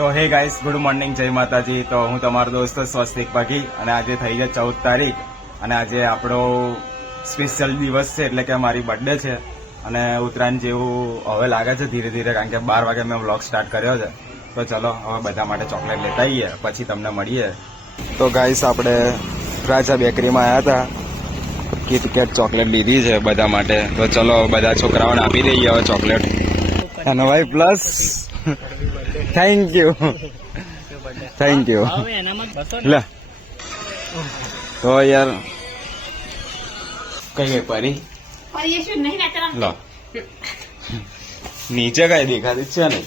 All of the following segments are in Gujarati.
તો હે ગાઈસ, ગુડ મોર્નિંગ, જય માતાજી. તો હું તમારો દોસ્ત સ્વસ્તિક પાકી અને આજે થઈ છે 14 તારીખ અને આજે આપણો સ્પેશિયલ દિવસ છે, એટલે કે મારી બર્થડે છે અને ઉત્તરાયણ જેવું હવે લાગે છે ધીરે ધીરે, કારણ કે 12 વાગે મેં વ્લોગ સ્ટાર્ટ કર્યો છે. તો ચલો હવે બધા માટે ચોકલેટ લેતા આવીએ, પછી તમને મળીએ. તો ગાઈસ, આપણે રાજા બેકરીમાં આવ્યા હતા, કિટકેટ ચોકલેટ લીધી છે બધા માટે. તો ચલો બધા છોકરાઓને આપી દઈએ હવે ચોકલેટ. અને ભાઈ પ્લસ થેન્ક યુ લે. તો યાર કઈ પરી લો, નીચે કઈ દેખાતી જ છે ને.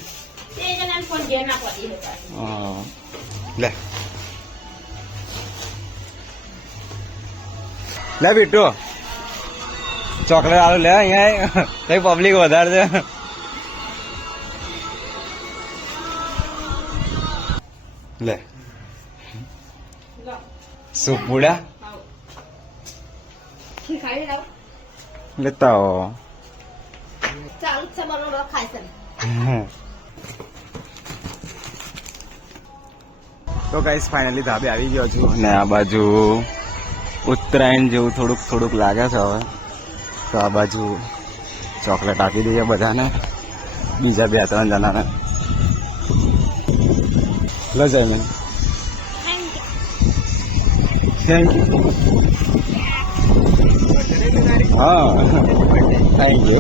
લે લે બીટુ, ચોકલેટ આલુ લે. અહીંયા કઈ પબ્લિક વધારે છે. લે સુપુડા લેતા હો. તો ગાઈસ, ફાઇનલી ધાબે આવી ગયો છું અને આ બાજુ ઉત્તરાયણ જેવું થોડુંક લાગે છે હવે. તો આ બાજુ ચોકલેટ આપી દઈએ બધાને, બીજા 2-3 જણાને. લો જયમીન, થેન્ક યુ. હા thank you.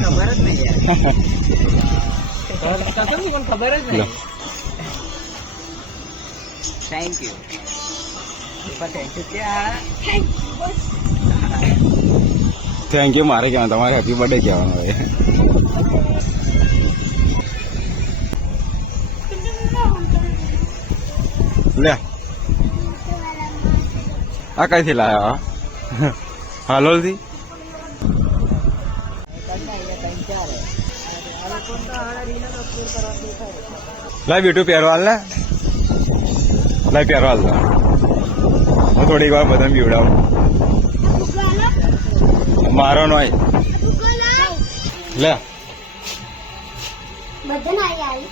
Thank you. Thank you મારે કહેવાનું, તમારે હેપી બર્થડે કહેવાનું હોય. લે આ કઈથી લાયા? હાલોલ થી. લાઈ બેટું પહેરવાલ ને, લાઈ પહેરવાલ તો હું થોડીક વાર બધાને પીવડાવું. મારો નો લે,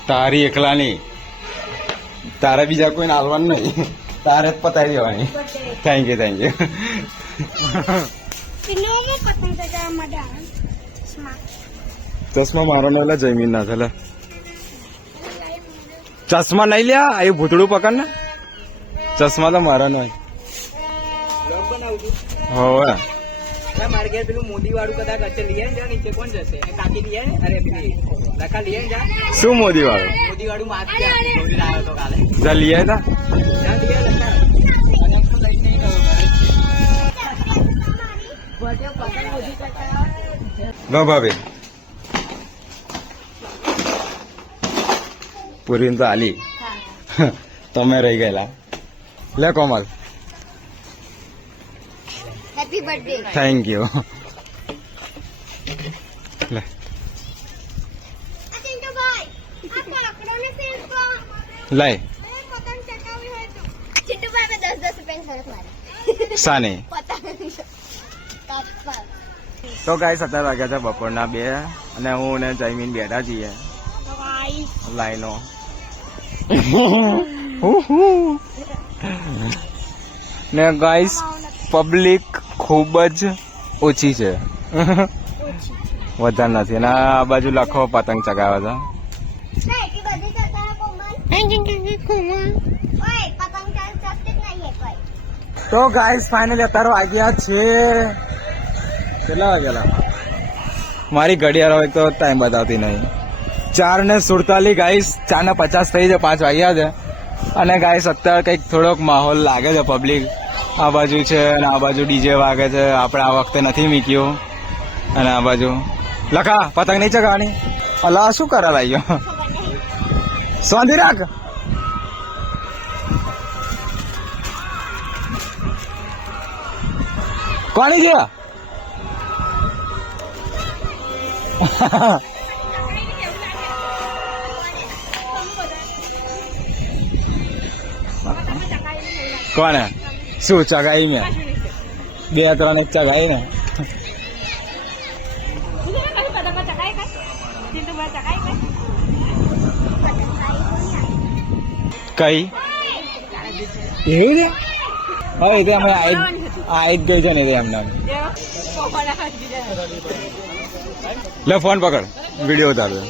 તારી એકલાની, તારે બીજા કોઈને હાલવાનું નહીં, તારે જ પતાવી દેવાની. Thank you thank you. ચશ્મા મારો ને એટલે જમીન ના છે. ચશ્મા નહીં લ્યા, એ ભૂતળું પકડ ને. ચશ્મા તો મારા નહીં. હોવે મારે ઘેર પેલું મોદી વાળું કદાચ અચ્છે લઈ જા, નીચે કોણ જશે? કાકી લઈ આવે. અરે પેલી લખા લઈ જા. શું મોદી વાળું? મોદી વાળું માસ્ક લાવ્યો તો કાલે. જા લઈ આવ્યા તા. લો ભાભી, પૂરી તો આલી, તમે રહી ગયેલા. લે કોમલ, હેપી બર્થડે. Thank you. લે ચિંટુભાઈ, આ પકડો ને ફિલ્મ કો. લાય પતંગ ચકાવી હોય તો ચિંટુભાઈ ને 10-10 રૂપિયા સરસ મારે. સાને. પતંગ તો ગાઈસ, 17 વાગ્યા છે બપોરના 2 અને હું ને જયમીન બેઠા છીએ લાઈનો. ને ગાઈસ, પબ્લિક ખૂબ જ ઓછી છે, વધારે નથી. અને આ બાજુ લખો પતંગ ચગાવે છે. તો ગાઈસ, ફાઇનલી અત્યારે વાગ્યા છે કેટલા વાગેલા? મારી ઘડિયાળ હોય તો ટાઈમ બતાવતી નહીં. 4:47 ગાઈસ, 4:50 થઈ છે, 5 વાગ્યા છે. અને ગાઈસ, અત્યારે કંઈક થોડોક માહોલ લાગે છે, પબ્લિક આ બાજુ છે અને આ બાજુ ડીજે વાગે છે. આપણે આ વખતે નથી મૂક્યું. અને આ બાજુ લખા પતંગ નહીં ચગાવવાની. અલા શું કરા લાગ્યો? શાંતિ રાખ. કોની છે? કોને શું ચગાઈ? મેં 2-3 ચગાઈ ને. કઈ એવું છે? હા એ તો અમે આ જ ગઈ છે ને એમને લે ફોન પકડ વિડીયો ઉતાર દે.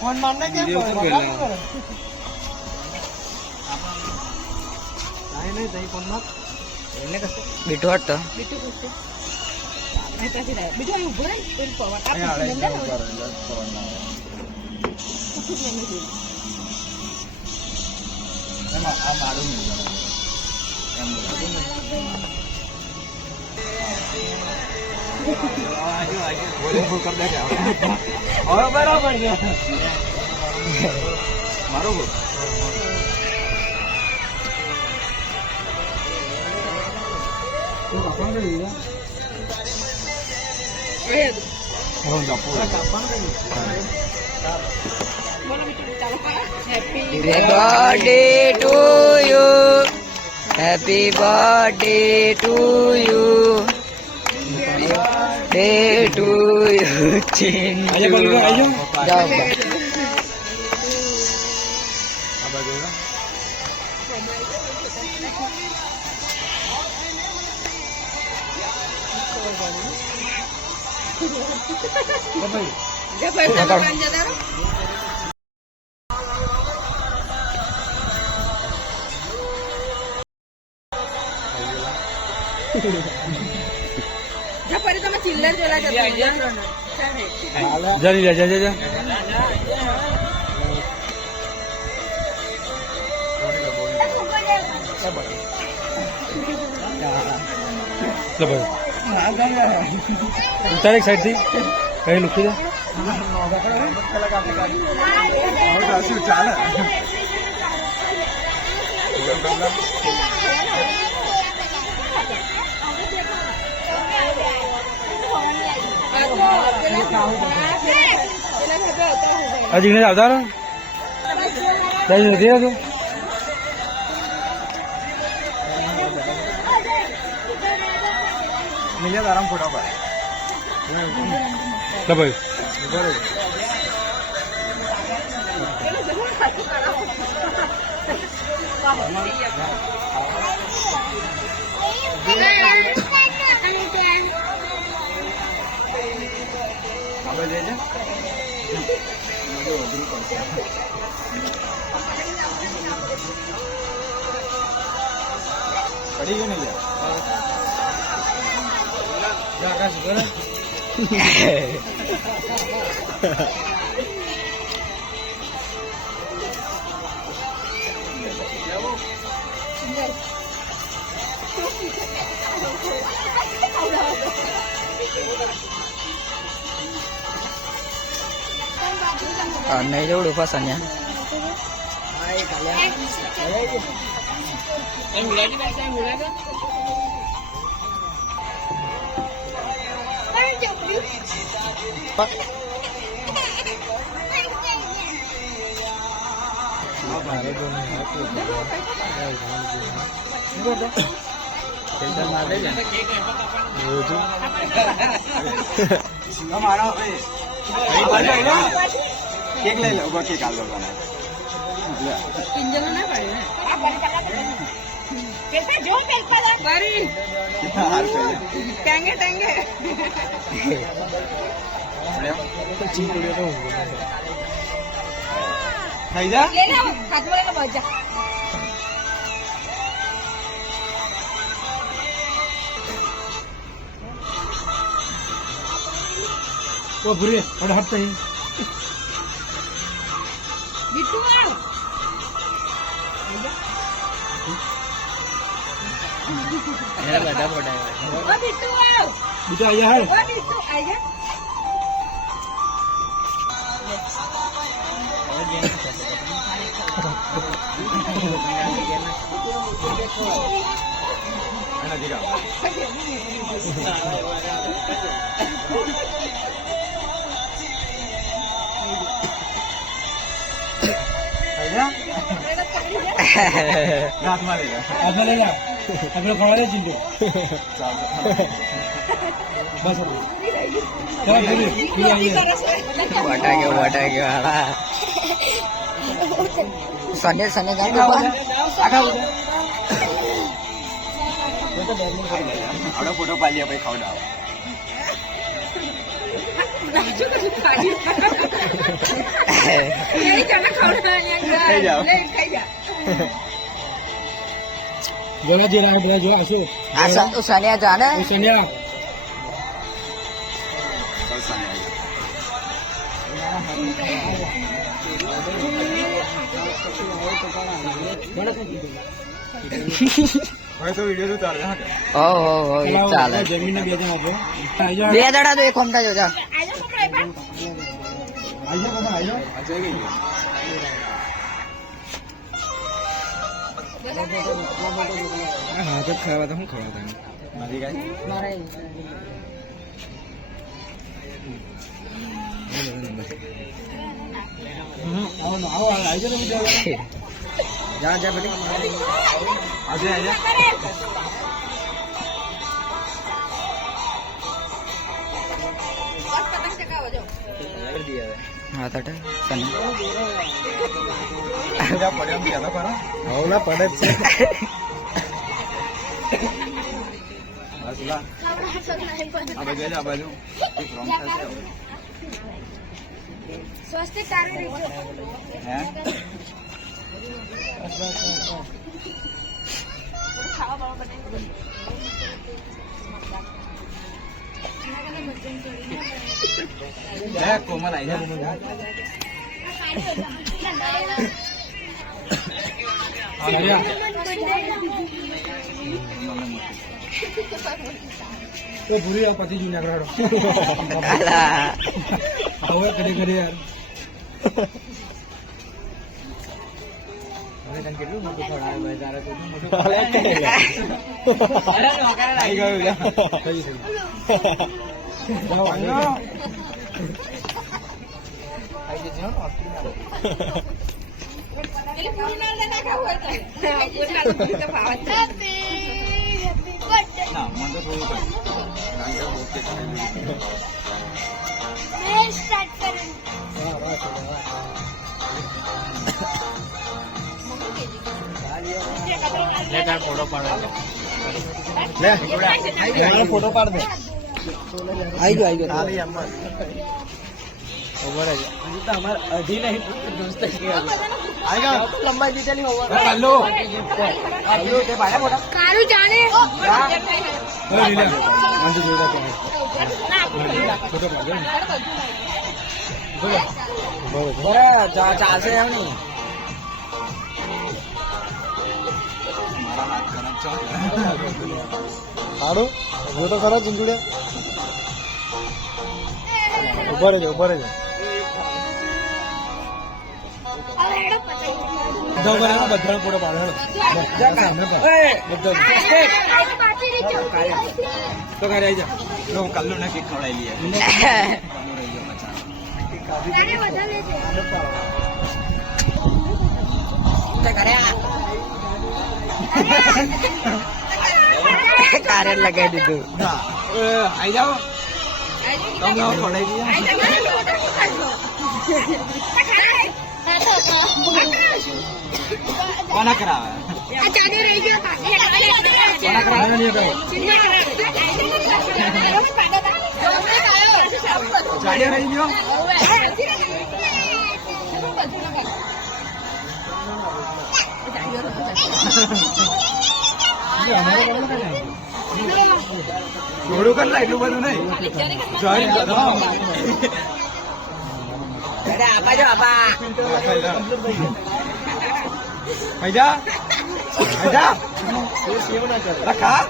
ફોન મારને કે બીટુ હટ તો બરાબર છે મારો Happy birthday to you. Happy birthday to you. Happy birthday to you. Chintu. Jauh. તમે ચિલ્લર જોલા જલ્દી જા જા જા ઉતાર એક સાઈડ થી કઈ લુકી દે ચાલે હજી નથી આવતા નથી આવતું આરામ ફોટા પાડે ભાઈ પડી ગયો ને નહીં જવડું પસંદ કેક લઈ લો કેક આલો પિંજરો ના પડે જો બરી ટેંગે ટેંગે ખાઈ જા લે ના હાથમાં લઈને બજા ઓ ભૂરી અડ હટ તઈ बिट्टू आओ मेरा बड़ा फोटा है ओ बिट्टू आओ बेटा आया है ओ बिट्टू आइए ana diga હાથમાં લઈ લે. આપણે લઈ જા આપણે ખવાડે ચિંટુ બસ ચાલો બેબી પી આવીએ વટા ગયો હાલા સને સને ગામ આવડો ફોટો પાડીએ પછી ખવડાવો. થઈ જાઓ. જોડા જેરા બધા જો આશુ આ સનિયા જાને એ સન્યા બસ આને આવી. હવે તો વિડીયો તો ચાલે હા કે? ઓ એ ચાલે જમીન બે જણ આપો આઈ જાઓ બે દડા તો એક હોમતા જોજા આજે પકડાય પણ આઈ જાઓ બાબા આઈ જાઓ અજય ગઈ ગયો. હા તો ખાવા તો શું ખાવા નથી કાંઈ? આવો આવો આઈ જાઓ તમે જાઓ જા બધી અજય અજય હા તટે સને પડ્યો એમ કહેતો ખરો. હવલા પડે જ છે બસ લા. આ બાજુ આ બાજુ એક રોંગ થશે હવે. સ્વસ્તિક સારું રીતો હે ખાવા બાવા બનાવી લે કોમલ આવી જા. તો ભૂરી યાર પતિ જુ નગરાડો હવે કરે કરે યાર હવે તને કેટલું મોટું ખવડાવે ભાઈ તારે કેટલું મોટું આવી ગયું લે. થઈ જાઓ ના મને તો થોડું કઈ. કારણ કે બહુ કે ખાઈ સ્ટાર્ટ કરું લે ફોટો પાડ દે આઈ ગયો ખાલી એમ ઓવર આવી હજી તો અમાર અઢી નહીં દોસ્ત આઈ ગયો લંબાઈ દીધેલી ઓવર હલ્લો હલ્લો તે ભાઈ ફોટો કારું જાણે હે લીલા આંટી જોડા કે ફોટો પાડ દે બોલો ચાલશે એમ નહીં મારા હાથ ખરાબ છે. સારું જો તો ખરા ચીંચુડે ઉભા રહેજો હવે એડો પતાઈ બધા ફોટો પાડો બધા પાછી રીતો તો ઘરે આવી જા તો હું કલ્લુ ને કેક ખવડાવી લઈએ. કલ્લુ રહી ગયો મચાનો. તારે વધારે છે કાર્ય લગાવી દીધું આવી જાઓ. તમે આવો ખવડાવી દઈએ. કોના કરાવે? આ ચાદર રહી ગયો પાછી કોના કરાવે? જાડિયો રહી ગયો. થોડું કર લા, એટલું બધું નહીં. જોઈ લો. પૈસા પૈસા રખા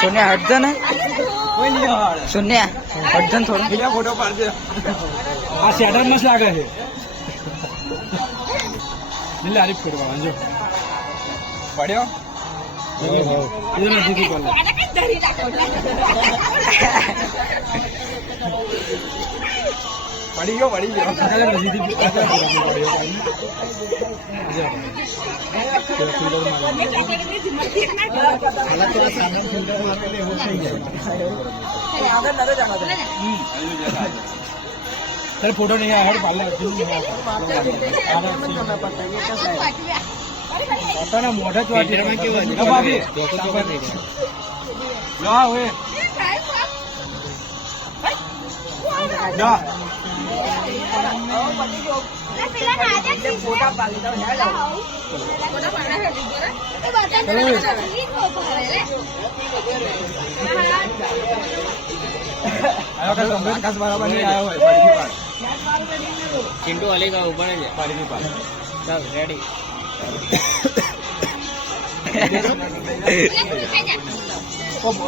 સોનિયા હટજો ને કોઈ નહીં આવે. સોનિયા હટજો ને થોડું બીજા ફોટો પાડજો. આ શેડર મસ્ત લાગે છે એટલે આરીફ કરવા જો પડ્યો એ નજીક પડી ગયો सर फोटो नहीं आया है पता ना मोटा तो आकाश बराबर नहीं आया हुआ है चिंटू वाले का ऊपर है सब रेडी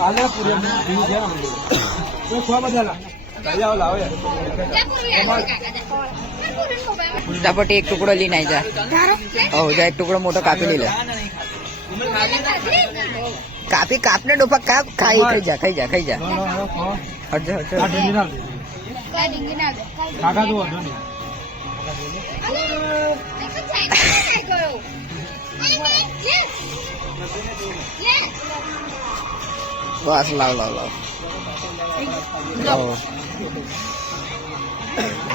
आले पूरे व्यूज है वो खवा बदला जाओ लाओ यार फटाफट एक टुकड़ो ली नहीं जा हो जा एक टुकड़ो मोटो कापी ले लो कापी कापने डोपा काप खाई खाई जा हट जा काका तो वांधो नहीं बस लाओ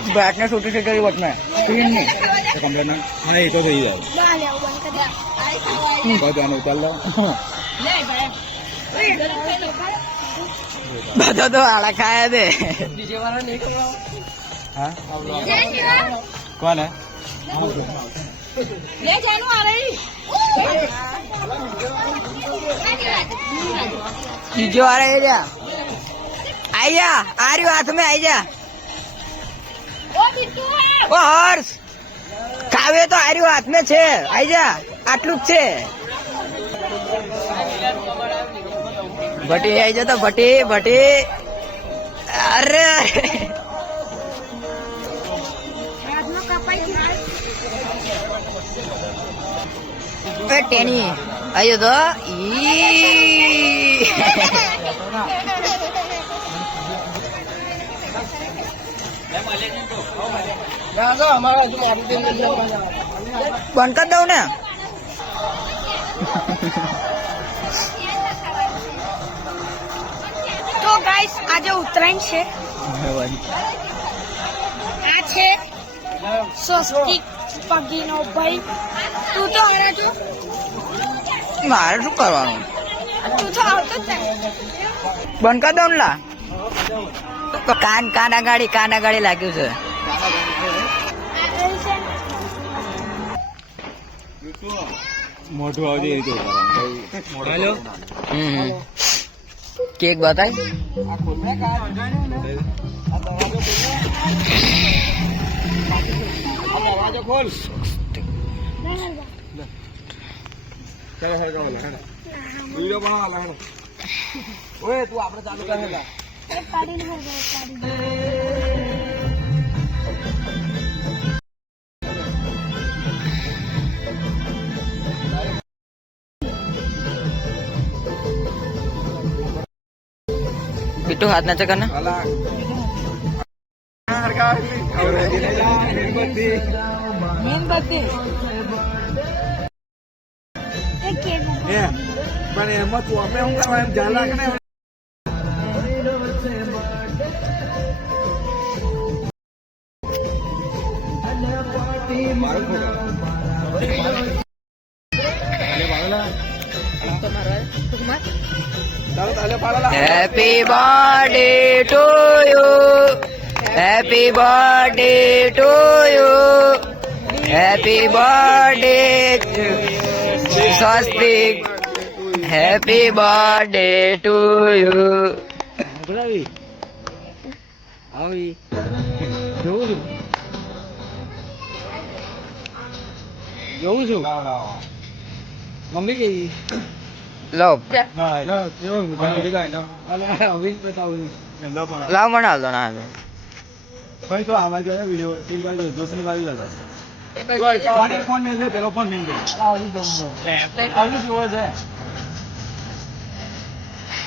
बैठने छोटी छोटी वक्त में तीन नहीं कंप्लेन हाँ ये तो सही है बहुत उतार लो बता तो आला खाया दे हाँ कौन है ले जानू आ रही जो आ रहे जा आई जा आ रही हाथ में आई जा ओ बिट्टू ओ हर्ष खावे तो आ रही हाथ में छे आई जा आटलू छे भटी आई जा तो भटी अरे टेनी आयो तो बंद कर दो ना તો ગાઈસ આજે ઉત્તરાયણ છે આ છે સ્વસ્તિક પગીનો ભાઈ તું તો આના છો મારે શું કરવાનું તું તો આવતો જ નહીં બંધ કર દો ને લા કાન આગાડી લાગ્યું છે मोटू आवती है तो हेलो केक बताए खोल चलो है का बोला वीडियो बना वाला है ओए तू आपने चालू कर है बिट्टू हाथ नाचा करना मेणबत्ती एक केक પણ એમાં તું અમે શું કરવા એમ ધ્યાન રાખ ને Happy birthday to you. Happy birthday to you. Happy birthday to Swastik. Happy birthday to you. બોલાવી આવી જોઉં છું મમ્મી ગઈ લો ભાઈ લાવ મને હાલ દો ના તો આમાં જો વિડિયો તીન બાર દોસ્તની બાજુ લગા ફોન મેં લે પેલો ફોન મેં દે આવલી જોવો છે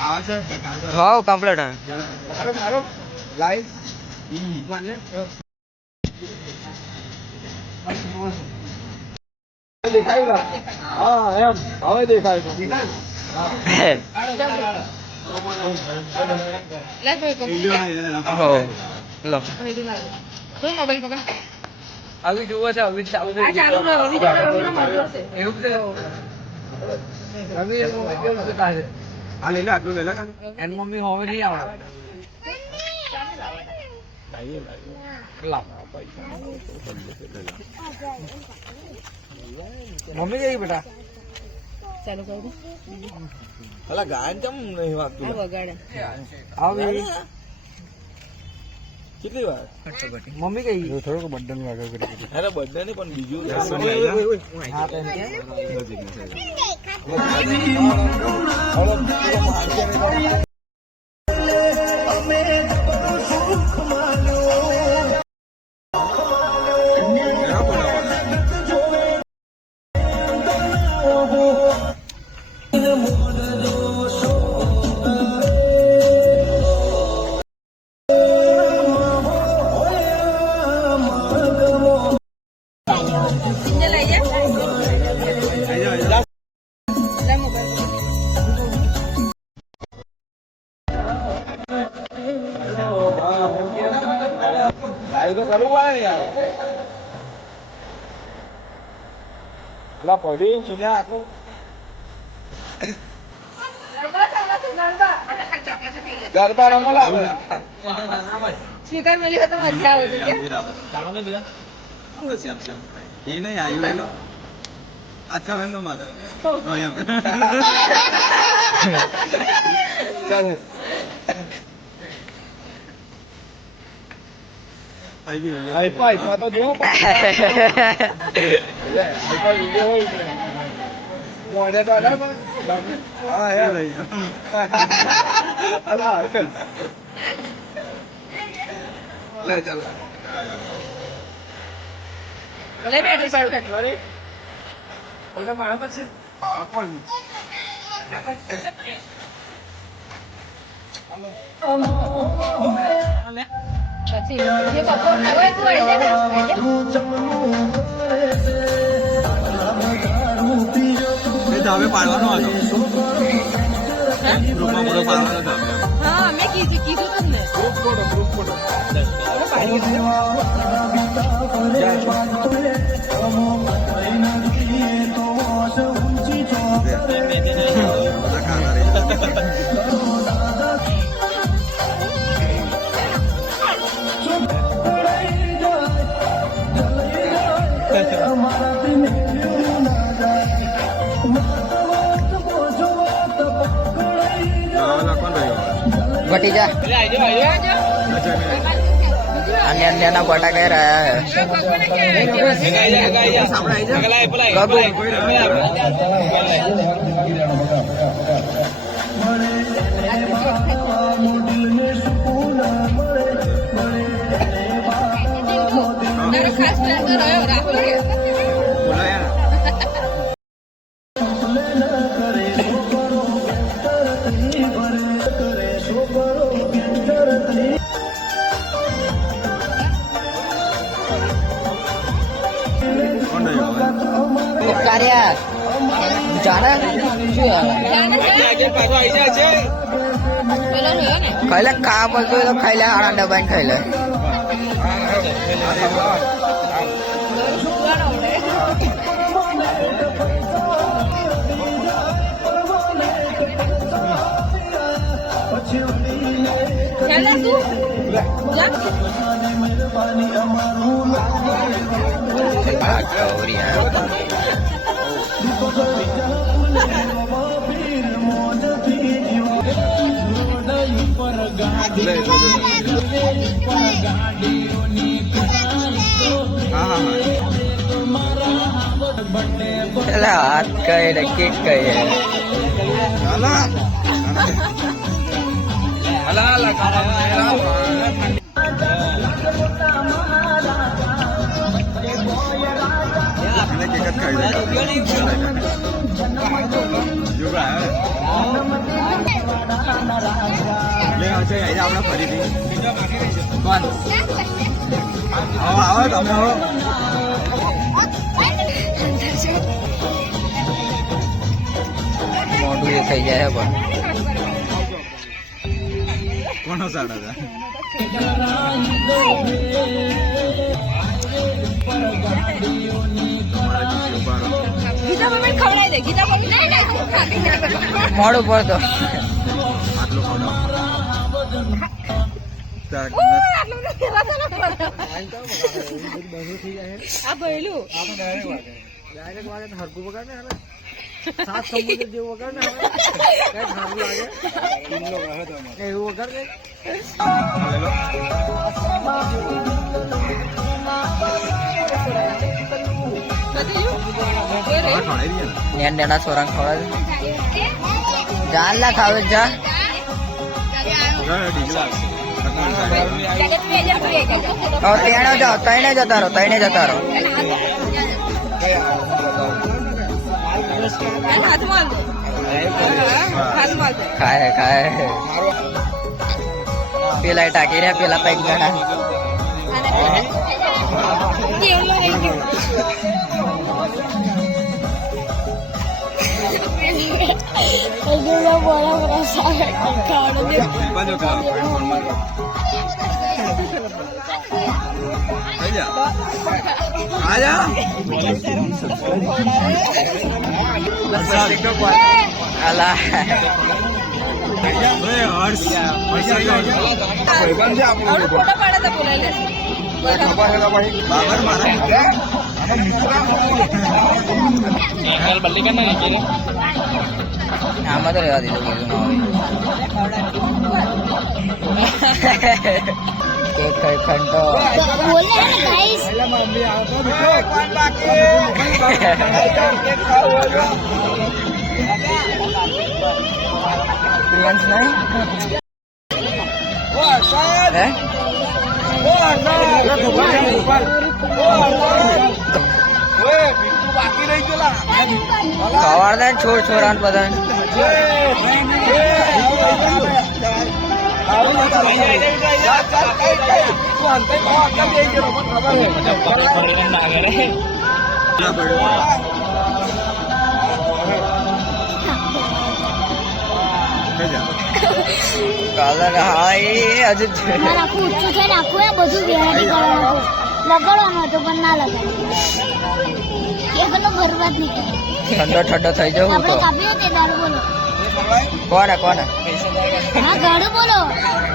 હા કમ્પ્લીટ આવી જુઓ છે આવી ચાલુ થઈ ગયું. એવું છે રવિ એવું છે તારે એન મમ્મી હવે નહીં આવે મમ્મી કઈ બેટા ચાલુ કરું અલા ગાયન કેમ નહીં વાગતું વગાડે આવી કેટલી વાર મમ્મી કઈ થોડોક બર્થડે નું વાગે અરે બર્થડે નહીં પણ બીજું હા તો કરવું પડે ને યાર પેલા પડી સુન્યા આખું ગરબા રમોલા સ્વીકાર મળી તો મજા આવે છે એ નહીં આવ્યું આખા વેંદો મારે ચાલે હાઈ તો જો મોડે તો હા હે લઈ અલા લે ચાલ ભલે બેઠી સારું કાઢ અરે ઓલા મારા પાસે પણ પછી જે બપોર હવે તું અડી જાય ધાબે પાડવાનો હતો ગ્રુપમાં પૂરો પાડવાનો ધાબે હા મેં કીધું તો ને ગ્રુપ ફોટો ભટીજા અન્ય અન્યના ગોટા કહી રહ્યા ખાસ પ્લાન તો રહ્યો રાહુલ કાર્યા જાણે ખાઈ લે કામ હતું તો ખાઈ લે આણા ડબ્બા ખાઈ લે હાથ કહે ને કેક કહે ખાઈ આવશે અહીંયા આપણે ફરીથી કોણ આવો તમે આવો મોઢું એ થઈ જાય પણ કોનો સાડા મોડું પડતો આટલો ખોડો આ ભયલું ડાયરેક્ટ વાગે હરકું વગાડ ને હવે સાત સમુદ્ર જેવું વગાડ ને હવે કઈ સારું લાગે એવું વગાડ ને નેના છોરા ખવડાવે જાન લા ખાવે જા તઈને જતા રહો ખાય પેલા ટાકી રહ્યા પેલા પેક ગણા અલા આમાં તો રહેવા દીધું કેક કઈ ખંડો પ્રિयांश નહીં ખવાડ દે છોડ છોરા બધા કલર હા એ હજુ નાખું ઊંચું છે નાખું એ બધું વેરાયટી કરવાનું લગાડવાનું હતું પણ ના લગાડ્યું એકનો બરબાદ નીકળ્યો ઠંડો થઈ જવું આપણે તો કાપ્યું તે દારૂ બોલો કોને હા ગાડું બોલો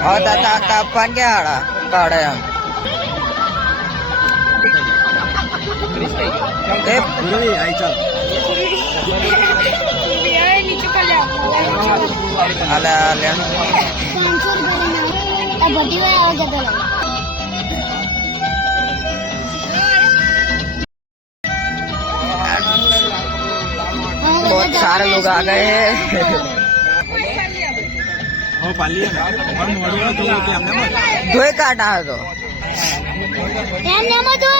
હા તાપાન કે હાડા કાઢે એમ નીચે કલ્યા અલા 500 રૂપિયા બધી વાર આવા જતા લાગે बहुत सारे लोग आ गए हैं ધોઈ કાઢા હતો એમ નામ હતું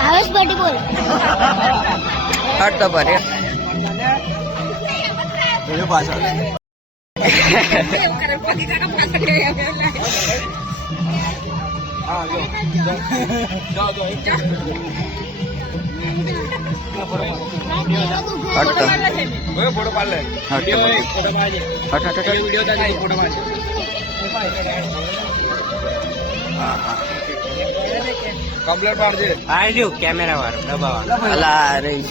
આવેશ બટી બોલ હટ તો ભરે કેમેરા વાળો દબાવા અલા રે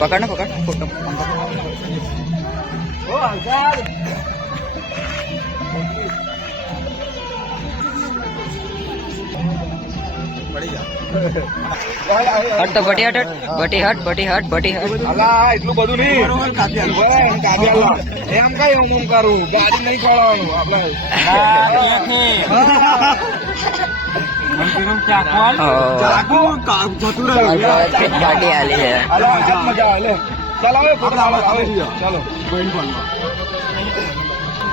પકડ ફોટો હટ તો બટી હટ એટલું બધું નહીં એમ કઈ હું કરું ગાડી નહીં ગાડી આલી છે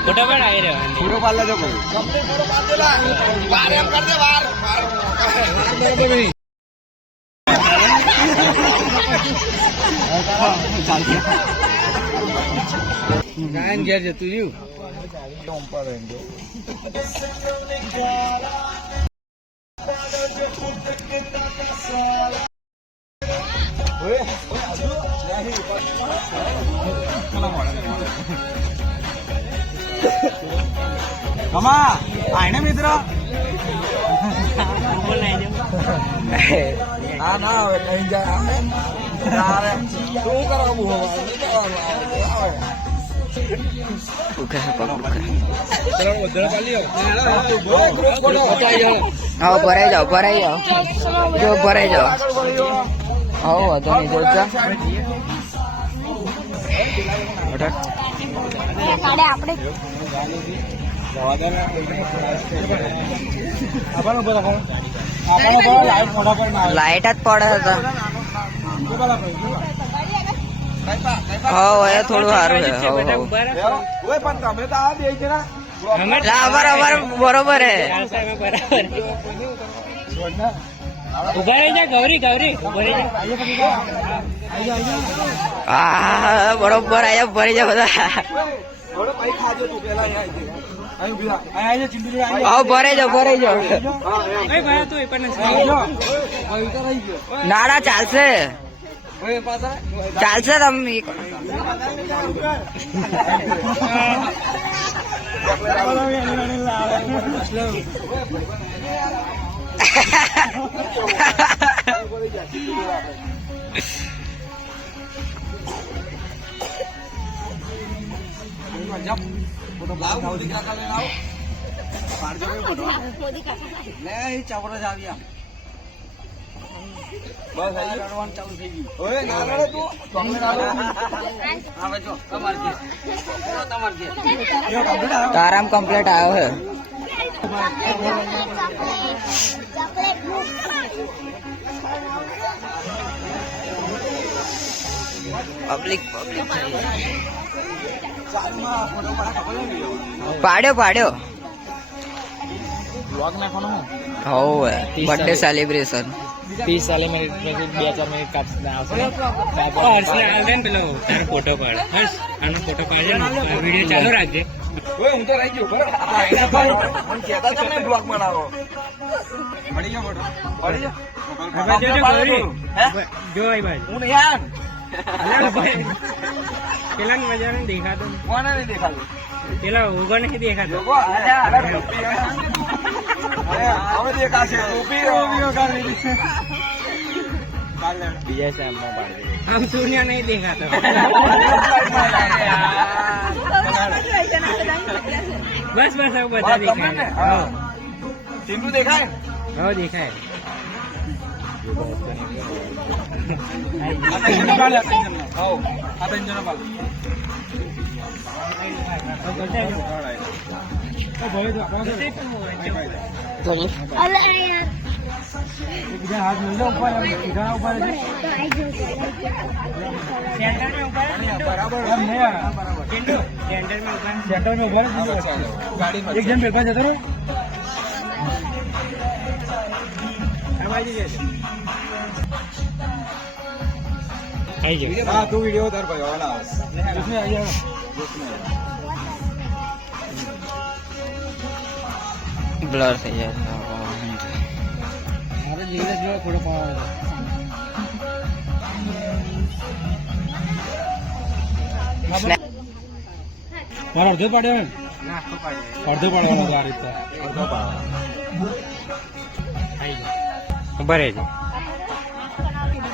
ફોટો પણ આવી રહ્યો પૂરો પાલ્લા જો કોઈ વાર એમ કર દે વાર હટ ગાયન ઘેર જતું રહ્યું. કમા આઈને મિત્ર હા ના આવે નહીં જાય આવે શું કરાવવું હવે ભરાઈ જાઓ જો ભરાઈ જાઓ હા વાંધો નહીં બોલતા કાલે આપણે લાઈટ જ પડે તો હા એ થોડું સારું છે અમારે બરોબર હે હા બરોબર આયા ભરી જાય બધા ભરાઈ જાઓ ના ના ચાલશે તમે તારામ કમ્પ્લીટ આવ્યો હે પબ્લિક પાડ્યો હોવે બર્થડે સેલિબ્રેશન 30 સાલે મેં 2-4 મિનિટ કાઢી પેલો ફોટો પાડ આનો ફોટો પાડે વિડીયો ચાલુ રાખજે. હું તો રહી ગયો કેતા તમને બ્લોગ બનાવો જો ભાઈ હું નહીં યાર પેલા મજા નહીં દેખાતો કોને નહીં દેખાતું પેલા ઉગો નહીં દેખાતો હવે દેખાશે બીજા સામમાં પાડે આમ સૂર્ય નહીં દેખાતો બસ હવે બધા દેખાય ચિંટુ દેખાય હવે દેખાય અલે યાર હાથ મિલ જાઓ ઉપર બરાબર સેન્ટર में उभा एक जन मेरे पास जता रहो हाँ तू वीडियो उतार भाई वाला उसमें आ जाओ બ્લર થઈ જાય મારે નીરજ જો થોડો પાવર મારો અડધો પાડ્યો ને અડધો પાડવાનો આ રીતે બરે છે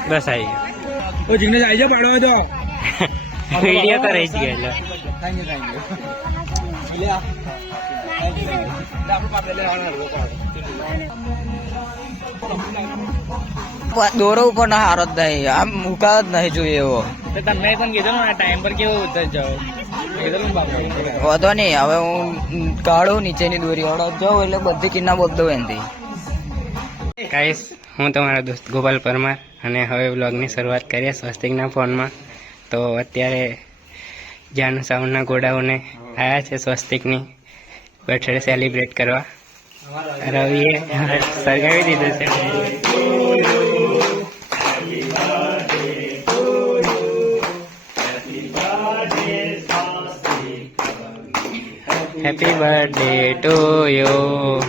બસ આવી ગયો ઓ જીગ્નેશ આવી જાવ પાડવા તો વિડીયો તો રહી જ ગયેલો દોરો ઉપર ના હારો જ નહીં આમ મુકાવ જ નહીં જોઈએ એવો તમને પણ કીધું ને ટાઈમ પર કેવો ઉતર જાવ વધો નહીં હવે હું કાઢું નીચેની દોરી હળદ જાઉં એટલે બધી કિન્ના બોલતો એનથી ગાઈસ હું તમારો દોસ્ત ગોપાલ પરમાર અને હવે વ્લોગની શરૂઆત કરીએ સ્વસ્તિકના ફોનમાં. તો અત્યારે જાનુ સાઉન્ડના ઘોડાઓને આવ્યા છે સ્વસ્તિકની બર્થડે સેલિબ્રેટ કરવા. રવિએ સળગાવી દીધું છે. Happy birthday to you.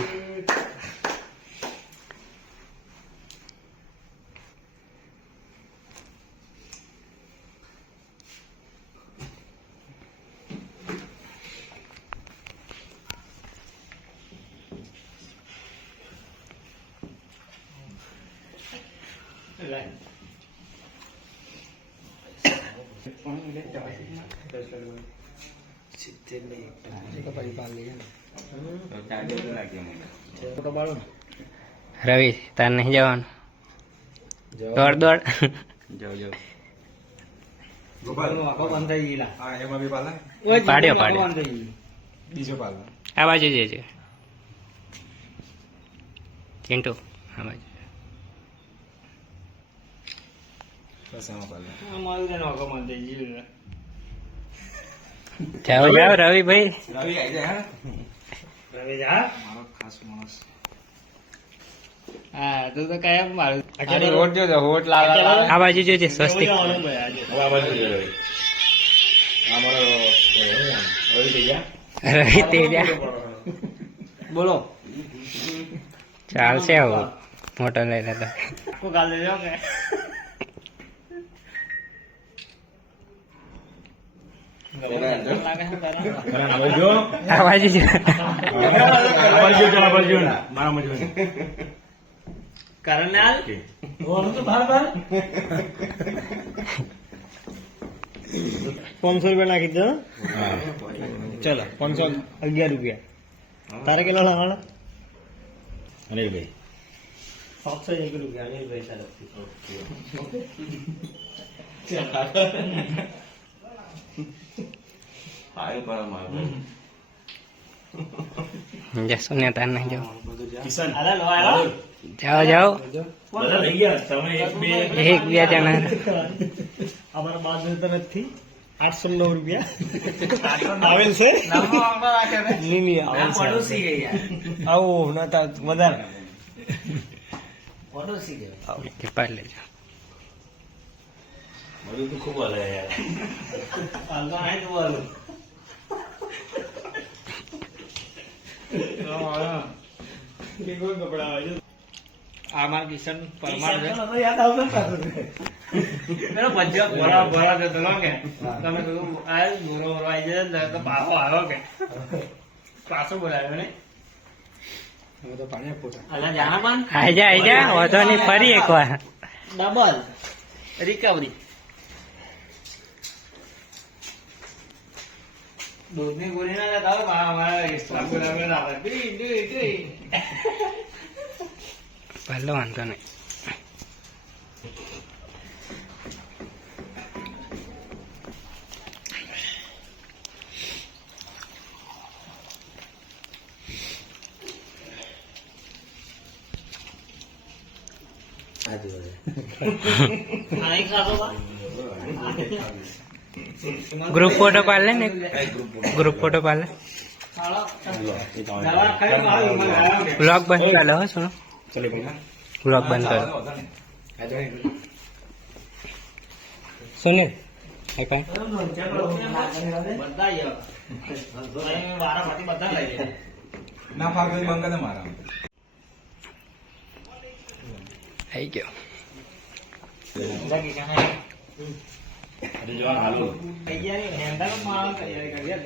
Ravi તાર નહીં જવાનું? દોડ દોડ. પાડ્યો પાડ્યો. આ બાજુ જજો ચિંટુ, આ બાજુ. જાઓ જાઓ રવિભાઈ. હા તો કયા મારું આ બાજુ જોજે સ્વસ્તિક. રવિ તેજા બોલો ચાલશે આવું મોટો લઈ લેતા. કો ગાલ દે કે આ બાજુ જો. કરનાલ 500 રૂપિયા નાખી દો. ચલો 511 રૂપિયા. તારે કેટલા લાવવાના? અનિલભાઈ 701 રૂપિયા. અનિલભાઈ જશું ને તાર નહીં જાઓ. ચાલો જાઓ જાઓ. એક બે જણા અમારા બાદ નથી 809 રૂપિયા આવેલ છે. નહીં આવેલ છે. આવું ના તા વધારે પાડ લેજો. આ મારા કિશન પરમાર છે પેલો પંજાબ ભરા ભરા જતો લો કે તમે કીધું આ દૂરો ભરવાઈ જાય ને તો પાછો આવ્યો કે પાછો બોલાવ્યો ને અલા જાના પાન આઈ જા વાંધો નહીં. ફરી એકવાર ડબલ રિકવરી દૂધની ગોળી ના લેતા હોય મારા એક્સ્ટ્રા બોલાવ્યો ના આવે ડી ભલે વાંધો નહીં. ગ્રુપ ફોટો પાડ લે ને. ગ્રુપ ફોટો પાડ લે. બ્લોગ બંધ कर लो. सुनो ब्लॉग बंद करो. सुनील एक पाए ના ફાક બંધ કરે મારા. आई गयो. અહીંયા હેન્ડલ માં કરી